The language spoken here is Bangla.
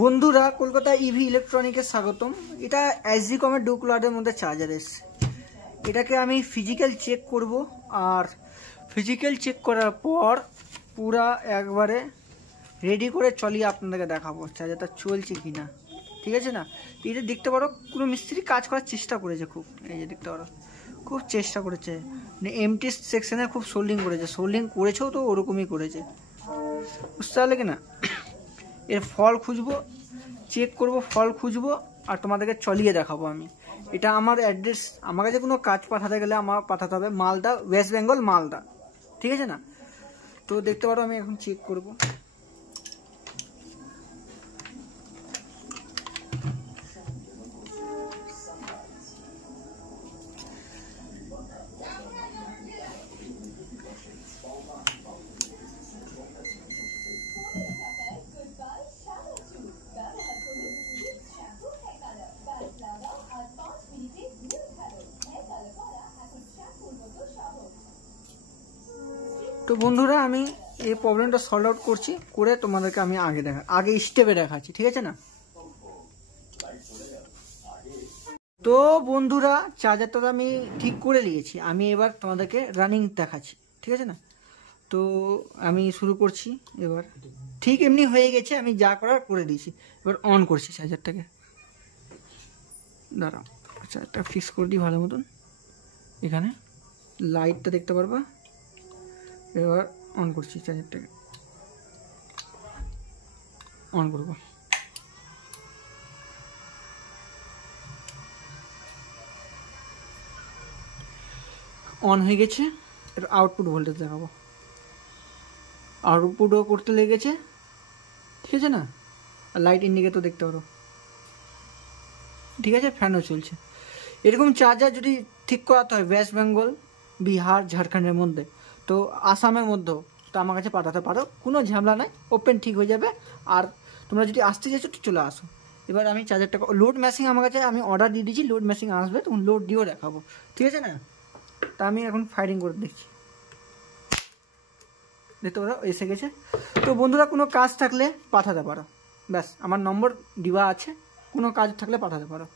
বন্ধুরা কলকাতা ইভি ইলেকট্রনিক্সে স্বাগতম। এটা এসজি কমের ডুকুলারের মধ্যে চার্জার এসছে। এটাকে আমি ফিজিক্যাল চেক করব, আর ফিজিক্যাল চেক করার পর পুরা একবারে রেডি করে চলিয়ে আপনাদেরকে দেখাবো চার্জারটা চলছে কি না। ঠিক আছে না? এটা দেখতে পারো কোনো মিস্ত্রি কাজ করার চেষ্টা করেছে খুব, এই যে দেখতে পারো খুব চেষ্টা করেছে, মানে এমটি সেকশনে খুব সোল্ডিং করেছে, সোল্ডিং করেছেও তো ওরকমই করেছে, বুঝতে পারলে কি না? এর ফল খুঁজবো, চেক করব, ফল খুঁজবো আর তোমাদেরকে চলিয়ে দেখাবো আমি। এটা আমার অ্যাড্রেস, আমার কাছে কোনো কাজ পাঠাতে গেলে আমার পাঠাতে হবে মালদা, ওয়েস্ট বেঙ্গল মালদা, ঠিক আছে না? তো দেখতে পারো আমি এখন চেক করব। তো বন্ধুরা আমি এই প্রবলেমটা সলভ আউট করছি, করে তোমাদেরকে আমি আগে স্টেপে দেখাচ্ছি, ঠিক আছে না? তো বন্ধুরা চার্জারটা আমি ঠিক করে নিয়েছি, আমি এবার তোমাদেরকে রানিং দেখাচ্ছি, ঠিক আছে না? তো আমি শুরু করছি এবার। ঠিক এমনি হয়ে গেছে, আমি যা করার করে দিয়েছি। এবার অন করছি চার্জারটাকে, দাঁড়াও চার্জারটা ফিক্স করে দিই ভালো মতন। এখানে লাইটটা দেখতে পারবা। এবার অন করছি চার্জারটাকে, অন করব। অন হয়ে গেছে। এর আউটপুট ভোল্টেজ দেখাবো, আউটপুটও করতে লেগেছে, ঠিক আছে না? আর লাইট ইন্ডিকেটর দেখতে পারো, ঠিক আছে? ফ্যানও চলছে। এরকম চার্জার যদি ঠিক করাতে হয় ওয়েস্ট বেঙ্গল, বিহার, ঝাড়খণ্ডের মধ্যে, তো আসামের মধ্যেও, তো আমার কাছে পাঠাতে পারো, কোনো ঝামেলা নাই, ওপেন ঠিক হয়ে যাবে। আর তোমরা যদি আসতে চাইছো তো চলে আসো। এবার আমি চার্জারটাকে লোড মেশিন আমার কাছে আমি অর্ডার দিয়ে দিয়েছি, লোড মেশিন আসবে তখন লোড দিয়েও দেখাবো, ঠিক আছে না? তা আমি এখন ফায়ারিং করে দেখছি, দেখতে পারো এসে গেছে। তো বন্ধুরা কোনো কাজ থাকলে পাঠাতে পারো, ব্যাস আমার নম্বর দেওয়া আছে, কোনো কাজ থাকলে পাঠাতে পারো।